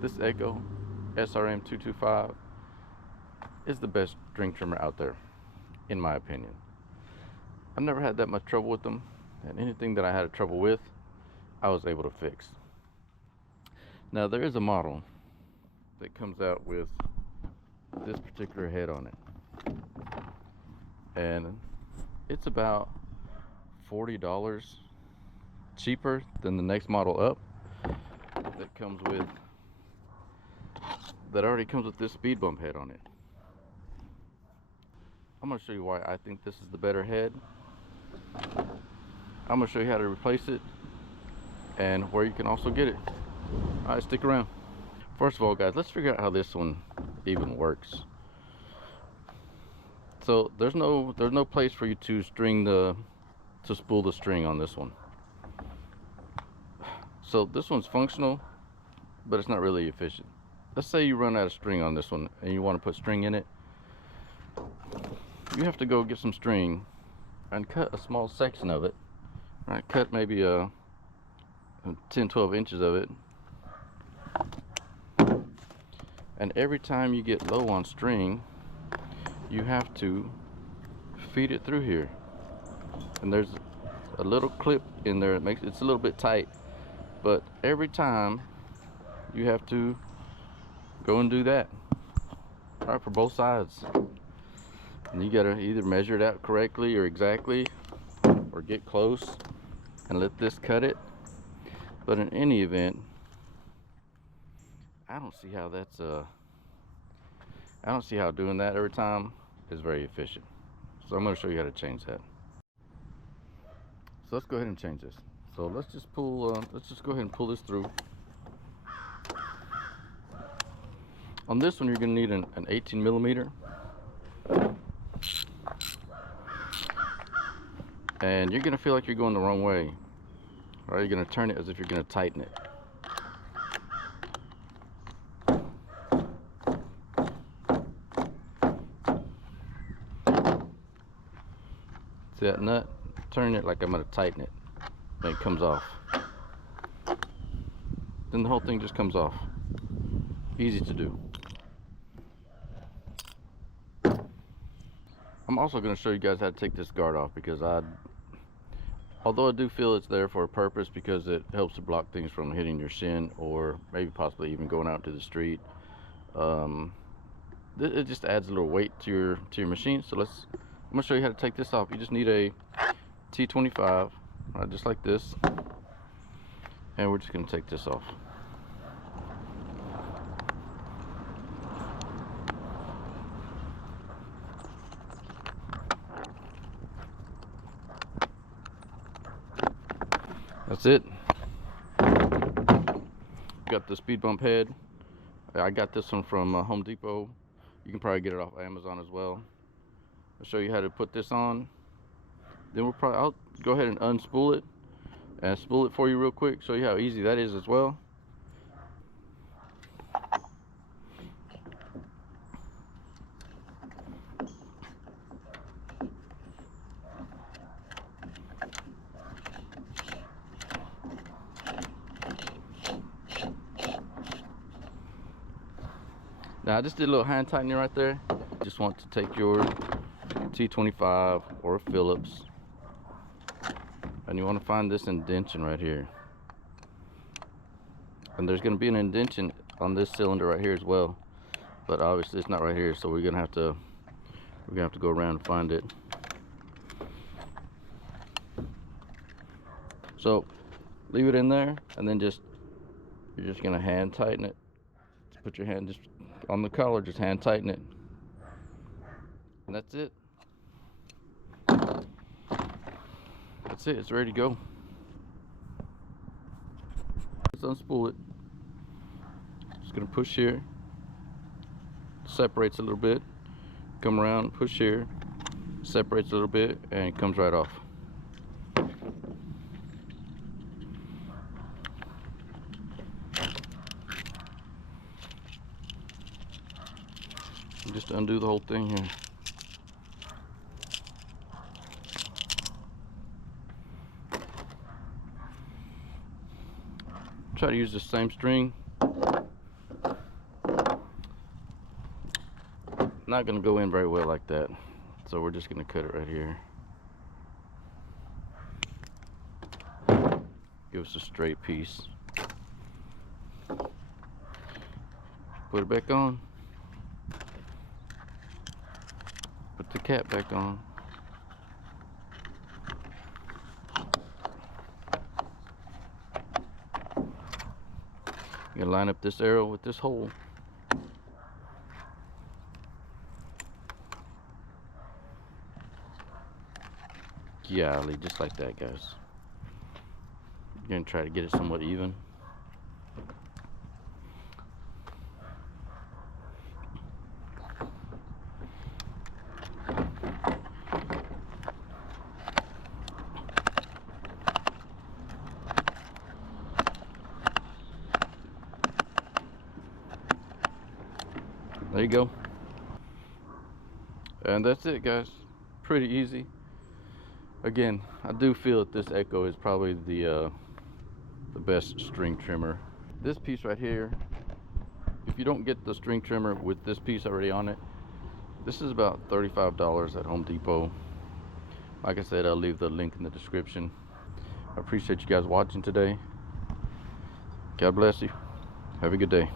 This Echo SRM-225 is the best string trimmer out there, in my opinion. I've never had that much trouble with them, and anything that I had trouble with, I was able to fix. Now there is a model that comes out with this particular head on it, and it's about $40 cheaper than the next model up that already comes with this speed bump head on it. I'm going to show you why I think this is the better head. I'm going to show you how to replace it and where you can also get it. Alright, stick around. First of all, guys, let's figure out how this one even works. So there's no place for you to spool the string on this one. So this one's functional, but it's not really efficient. Let's say you run out of string on this one and you want to put string in it. You have to go get some string and cut a small section of it. Right, cut maybe 10-12 inches of it. And every time you get low on string, you have to feed it through here. And there's a little clip in there that makes it's a little bit tight, but every time you have to go and do that. All right, for both sides. And you gotta either measure it out correctly or exactly, or get close and let this cut it. But in any event, I don't see how doing that every time is very efficient. So I'm going to show you how to change that. So let's go ahead and change this. So let's just go ahead and pull this through. On this one, you're going to need an 18 millimeter. And you're going to feel like you're going the wrong way. All right, you're going to turn it as if you're going to tighten it. See that nut? Turn it like I'm going to tighten it. And it comes off. Then the whole thing just comes off. Easy to do. I'm also going to show you guys how to take this guard off, because although I do feel it's there for a purpose, because it helps to block things from hitting your shin or maybe possibly even going out to the street, it just adds a little weight to your machine. So I'm going to show you how to take this off. You just need a T25, right, just like this, and we're just going to take this off. That's it. Got the speed bump head. I got this one from Home Depot. You can probably get it off Amazon as well. I'll show you how to put this on. Then I'll go ahead and unspool it and spool it for you real quick. Show you how easy that is as well. Now I just did a little hand tightening right there. Just want to take your T25 or a Phillips, and you want to find this indentation right here. And there's going to be an indentation on this cylinder right here as well, but obviously it's not right here, so we're gonna have to go around and find it. So leave it in there, and then you're just gonna hand tighten it. Just put your hand just on the collar, just hand tighten it, and that's it. That's it. It's ready to go. Let's unspool it. Just gonna push here, separates a little bit, come around, push here, separates a little bit, and it comes right off. Just undo the whole thing here. Try to use the same string not going to go in very well like that, so we're just going to cut it right here. Give us a straight piece. Put it back on. Put the cap back on. You line up this arrow with this hole. Golly, just like that, guys. You're gonna try to get it somewhat even. There you go. And that's it, guys. Pretty easy. Again, I do feel that this Echo is probably the best string trimmer. This piece right here, if you don't get the string trimmer with this piece already on it, this is about $35 at Home Depot. Like I said, I'll leave the link in the description. I appreciate you guys watching today. God bless you. Have a good day.